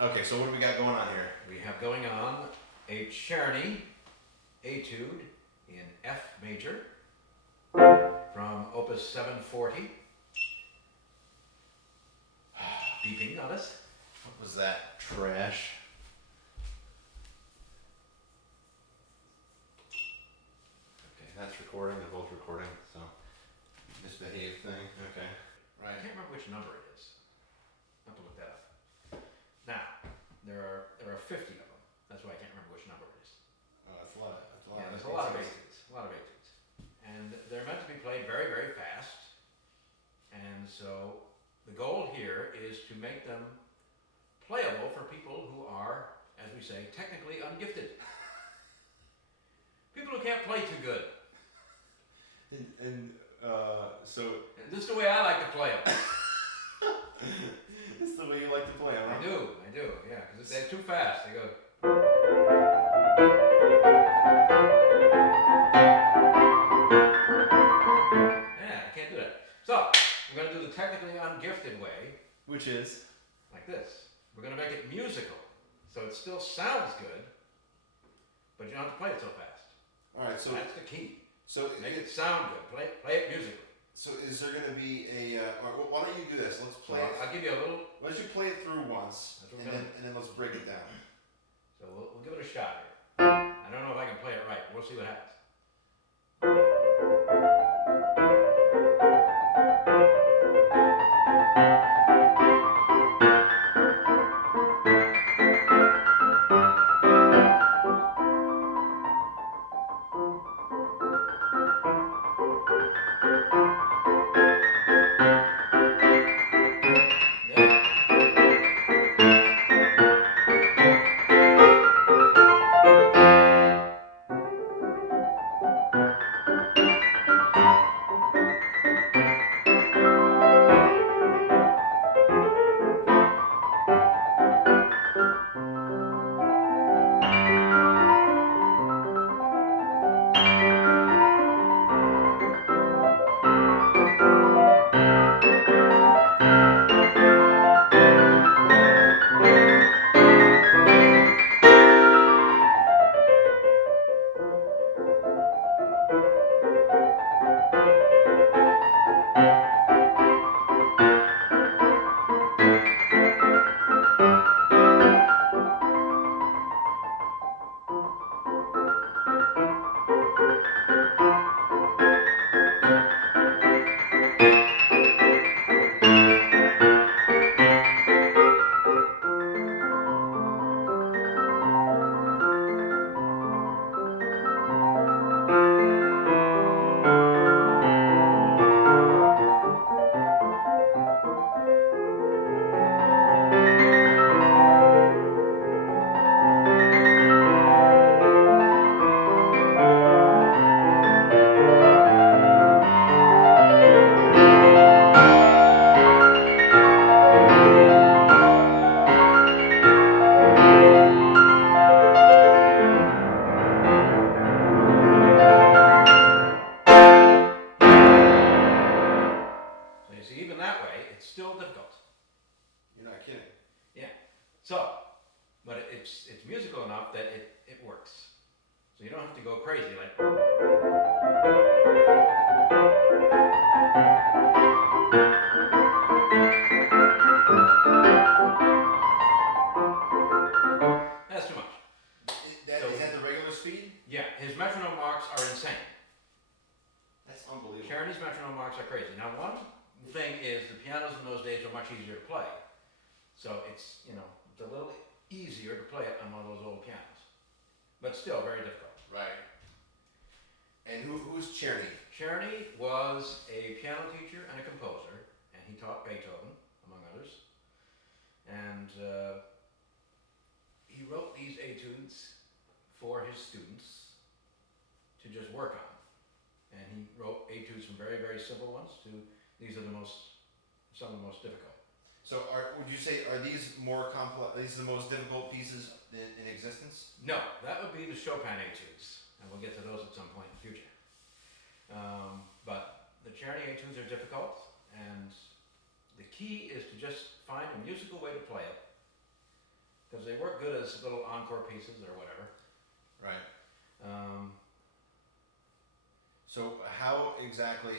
Okay, so what do we got going on here? We have going on a Czerny Etude in F major from Opus 740. Beeping on us. What was that? Trash. Okay, that's recording. They're both recording, so misbehave thing. Okay. I can't remember which number it is. I'll have to look that up. Now, there are 50 of them. That's why I can't remember which number it is. Oh, that's a lot. Yeah, there's a lot of etudes. A lot of etudes. And they're meant to be played very, very fast. And so the goal here is to make them playable for people who are, as we say, technically ungifted. People who can't play too good. So this is the way I like to play them. this is the way you like to play them. I do, yeah, because they're too fast. They go. Yeah, I can't do that. So we're going to do the technically ungifted way, which is like this. We're going to make it musical, so it still sounds good, but you don't have to play it so fast. All right, so that's the key. So make it sound good. Play it musically. So is there going to be a? Why don't you do this? Let's play. So I'll give you a little. Why don't you play it through once, and then let's break it down. So we'll give it a shot here. I don't know if I can play it right. We'll see what happens. Still difficult. You're not kidding. Yeah. So, but it's musical enough that it works. So you don't have to go crazy like. That's too much. Is that the regular speed? Yeah, his metronome marks are insane. That's unbelievable. Czerny's metronome marks are crazy. Now one thing is the pianos in those days were much easier to play. So it's, it's a little easier to play it on one of those old pianos. But still very difficult. Right. And who's Czerny? Czerny was a piano teacher and a composer, and he taught Beethoven, among others. And he wrote these etudes for his students to just work on. And he wrote etudes from very, very simple ones to these are some of the most difficult. So would you say, are these more complex, these are the most difficult pieces in existence? No, that would be the Chopin etudes, and we'll get to those at some point in the future. But the Czerny etudes are difficult, and the key is to just find a musical way to play it because they work good as little encore pieces or whatever. Right. Um, So how exactly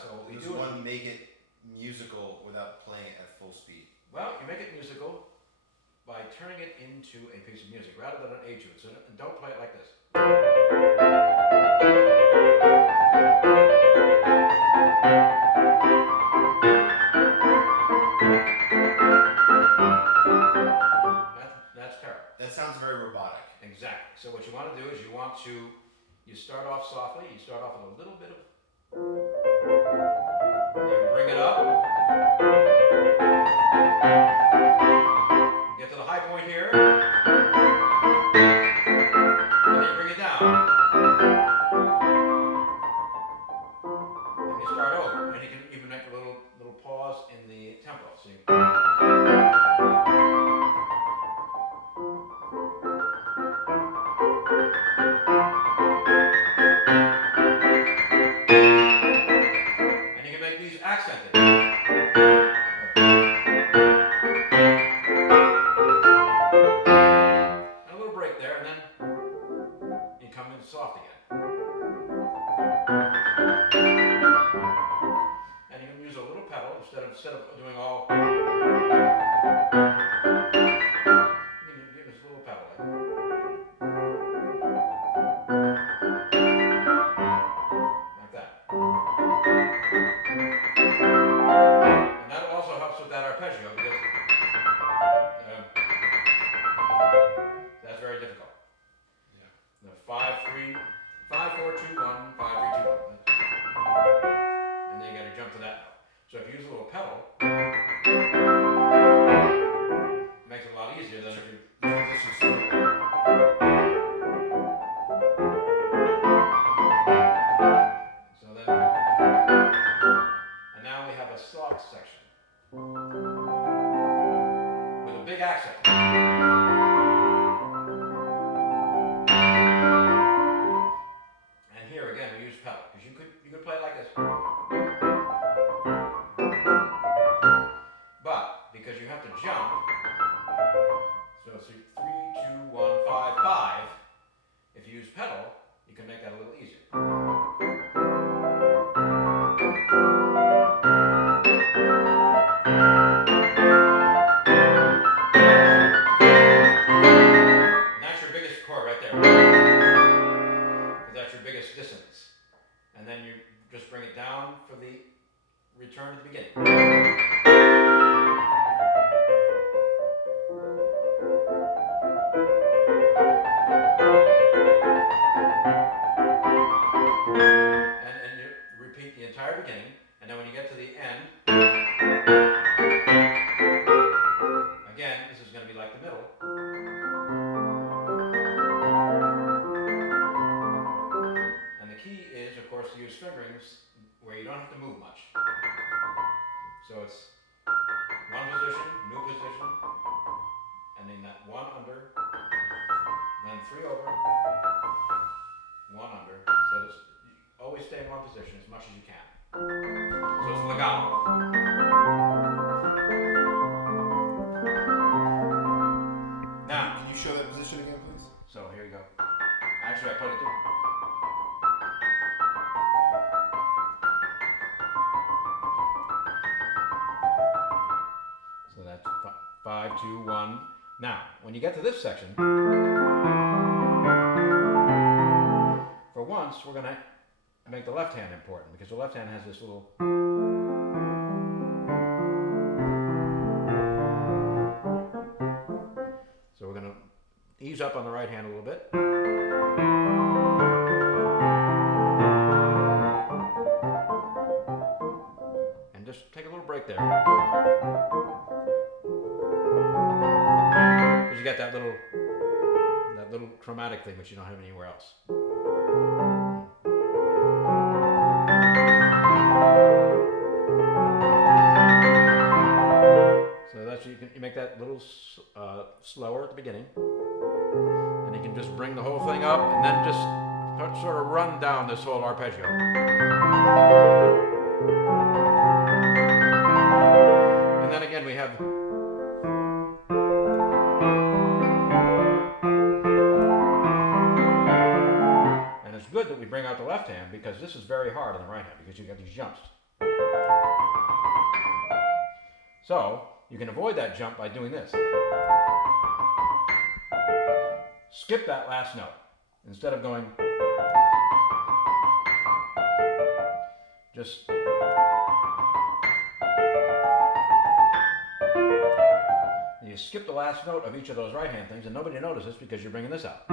So what we does do is one make it musical without playing it at full speed? well, you make it musical by turning it into a piece of music rather than an etude. So don't play it like this. That's terrible. That sounds very robotic. Exactly. So what you want to do is you start off softly. You start off with a little bit of, you bring it up. You get to the high point here, and then you bring it down. And you start over, and you can even make a little pause in the tempo. So you, and you can make these accented. And a little break there, and then you come in soft again. And you can use a little pedal instead of doing all. You can give us a little pedal like that. And that also helps with that arpeggio because that's very difficult. Yeah. The 5-3, 5-4-2-1, 5-3-2-1. And then you got to jump to that note. So if you use a little pedal, it makes it a lot easier than if you. Transition slowly. So then, and now we have a soft section with a big accent. And here again we use pedal because you could play it like this. But because you have to jump, so 3, 2, 1, 5, 5. If you use pedal, you can make that a little easier. And that's your biggest chord right there. Because that's your biggest dissonance. And then you just bring it down for the return to the beginning. And you repeat the entire beginning, and then when you get to the end, again, this is going to be like the middle. And the key is, of course, to use fingerings where you don't have to move much. So it's one position, new position, and then that one under, then 3 over, 1 under. So it's, always stay in one position as much as you can. So it's legato. Now, Can you show that position again, please? so here you go. Actually, I put it through. So that's 5, 2, 1. Now, when you get to this section, for once, we're going to make the left hand important because the left hand has this little. So we're going to ease up on the right hand a little bit. And just take a little break there. Because you got that little chromatic thing which you don't have anywhere else. So that's you make that little slower at the beginning, and you can just bring the whole thing up, and then just sort of run down this whole arpeggio. And then again we have. left hand because this is very hard on the right hand because you got these jumps. So you can avoid that jump by doing this. Skip that last note. Instead of going, just you skip the last note of each of those right hand things and nobody notices because you're bringing this out.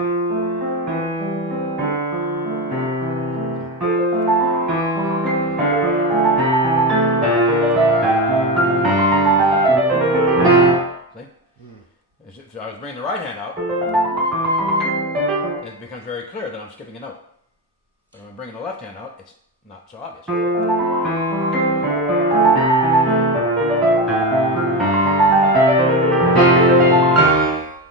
If I was bringing the right hand out, it becomes very clear that I'm skipping a note. But when I'm bringing the left hand out, it's not so obvious.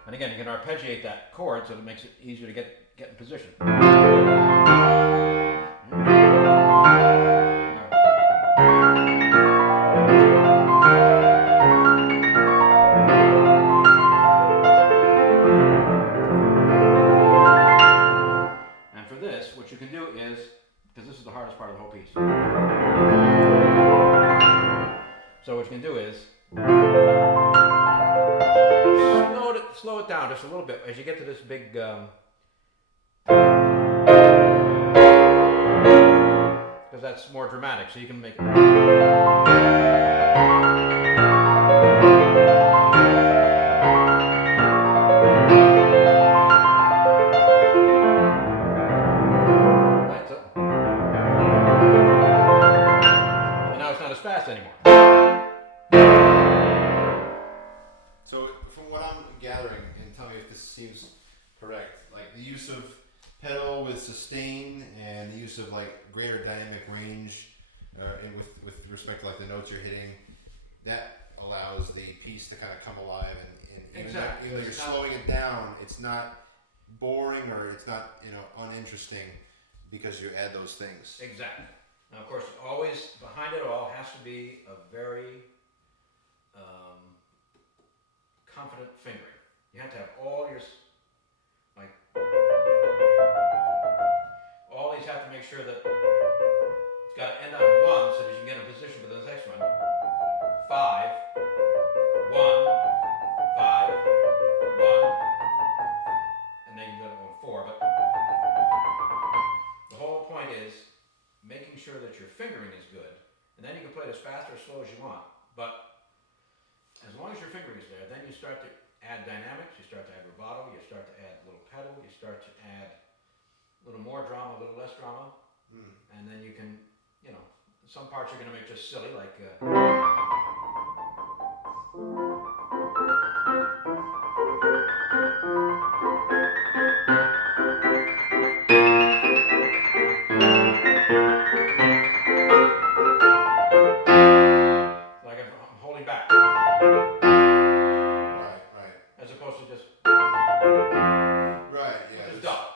And again, you can arpeggiate that chord so that it makes it easier to get in position. What you can do is, because this is the hardest part of the whole piece, so what you can do is slow it down just a little bit as you get to this big because that's more dramatic, so you can make it. Fast anymore. So from what I'm gathering, and tell me if this seems correct, like the use of pedal with sustain and the use of like greater dynamic range and with respect to like the notes you're hitting, that allows the piece to kind of come alive and exactly. Even though you're slowing it down, it's not boring or it's not uninteresting because you add those things. Exactly. Now, of course, always behind it all has to be a very confident fingering. You have to have all your, like, all these have to make sure that it's got to end on 1 so that you can get in position for the next one. 5, 1, 5, 1, and then you go to 4. But the whole point is making sure that your fingering is good, and then you can play it as fast or as slow as you want. But as long as your fingering is there, then you start to add dynamics, you start to add rubato, you start to add a little pedal, you start to add a little more drama, a little less drama, and then you can, some parts you're going to make just silly, like I'm holding back. Right. As opposed to just Right, yeah. Just dull,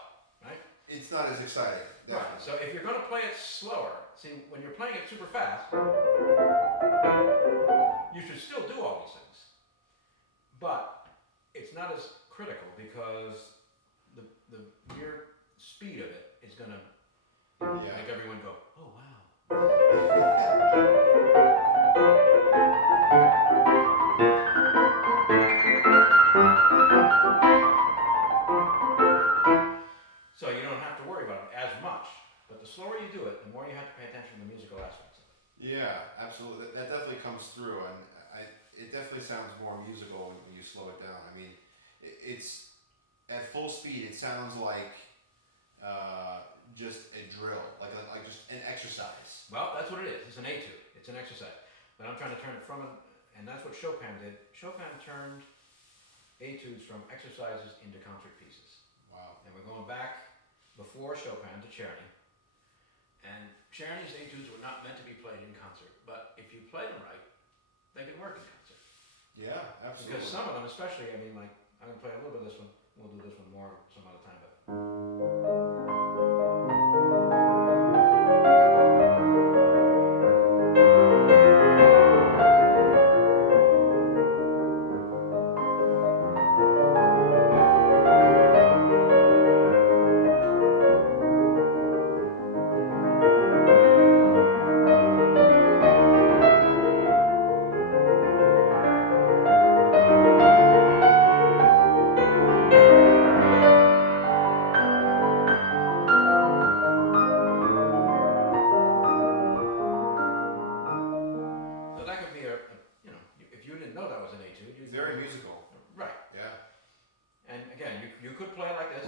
right? It's not as exciting. Definitely. Right. So if you're going to play it slower, see, when you're playing it super fast, you should still do all these things. But it's not as critical because the mere speed of it is going to make everyone go, oh wow. So you don't have to worry about it as much. But the slower you do it, the more you have to pay attention to the musical aspects of it. Yeah, absolutely. That definitely comes through, and it definitely sounds more musical when you slow it down. I mean, it's at full speed. It sounds like just a drill, like just an exercise. Well, that's what it is. It's an etude. It's an exercise. But I'm trying to turn it from and that's what Chopin did. Chopin turned etudes from exercises into concert pieces. Wow. And we're going back before Chopin to Czerny. And Czerny's etudes were not meant to be played in concert, but if you play them right, they can work in concert. Yeah, absolutely. Because some of them, especially, I mean, like, I'm going to play a little bit of this one. We'll do this one more some other time, but. very musical. Right. Yeah. And again, you could play it like this.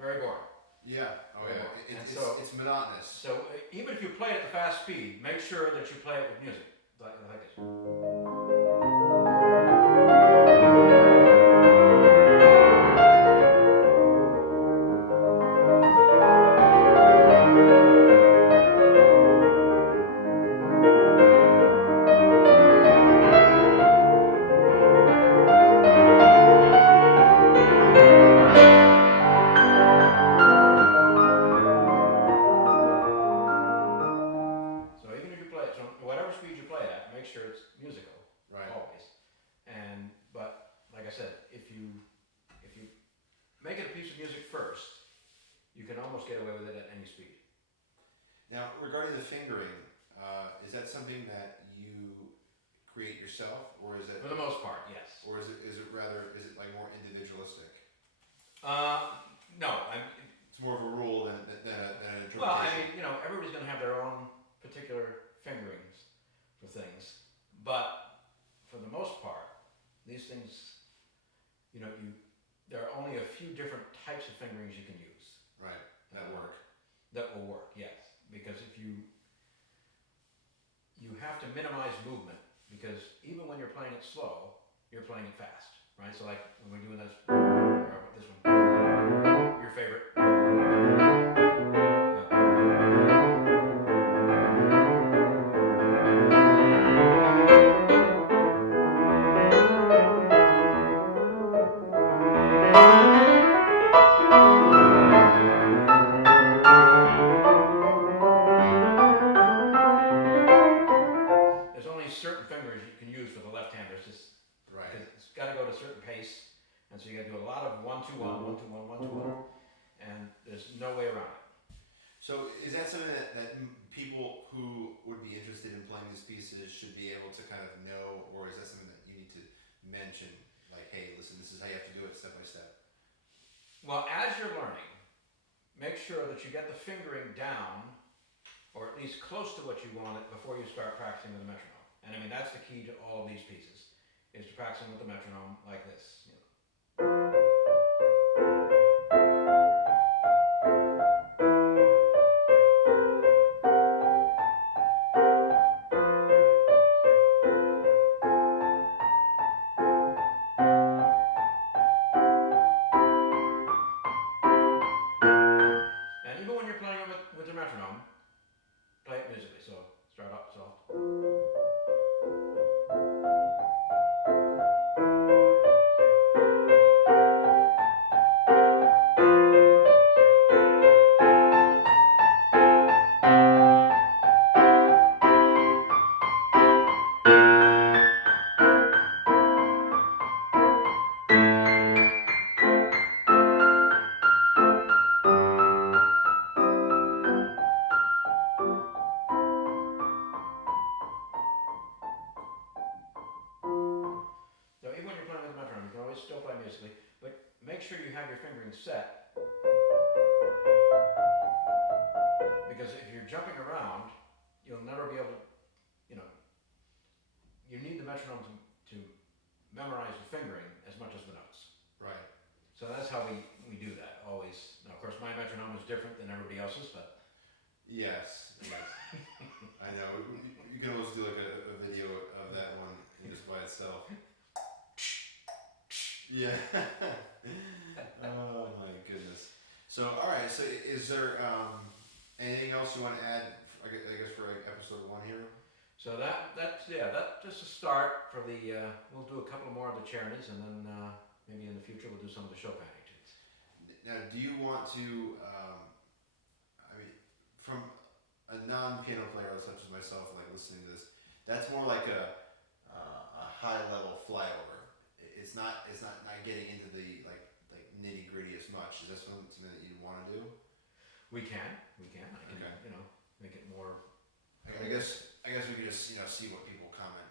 Very boring. Yeah. Oh Very yeah. boring. And It's monotonous. So even if you play it at the fast speed, make sure that you play it with music, like this. So even if you play it, so whatever speed you play at, make sure it's musical, Right. always. But like I said, if you make it a piece of music first, you can almost get away with it at any speed. Now, regarding the fingering, is that something that you create yourself, or is it? For the most part, yes. Or is it like more individualistic? No, It's more of a rule than an interpretation. well, I mean, everybody's going to have their own particular fingerings for things, but for the most part, these things, there are only a few different types of fingerings you can use. Right. That work. That will work, yes, because if you have to minimize movement, because even when you're playing it slow, you're playing it fast, right? So like when we're doing this one, your favorite. There's only certain fingers you can use for the left hand. There's just Right. because it's got to go to a certain pace, and so you got to do a lot of 1-2-1, 1-2-1, 1-2-1, and there's no way around it. So is that something that people who would be interested in playing these pieces should be able to kind of know, or is that something that you need to mention? Like, hey, listen, this is how you have to do it step by step. Well, as you're learning, make sure that you get the fingering down, or at least close to what you want it before you start practicing with the metronome. And I mean, that's the key to all of these pieces, is to practice with the metronome like this. And even when you're playing it with the metronome, play it musically. So start up soft. So even when you're playing with the metronome, you can always still play musically, but make sure you have your fingering set. Because if you're jumping around, you'll never be able to, you need the metronome to memorize the fingering as much as the notes. Right. So that's how we do that, always. Now, of course, my metronome is different than everybody else's, but... Yes. I know. You can always do like a video of that one just by itself. Yeah. Oh my goodness. So, all right. So, is there anything else you want to add? I guess for episode 1 here. So that's just a start for the. We'll do a couple more of the Czernys, and then maybe in the future we'll do some of the Chopin etudes. Now, do you want to? From a non-piano player such as myself, like listening to this, that's more like a high-level flyover. It's not getting into the like nitty-gritty as much. Is that something that you want to do? We can. I can, Okay. make it more. I guess I guess we could just see what people comment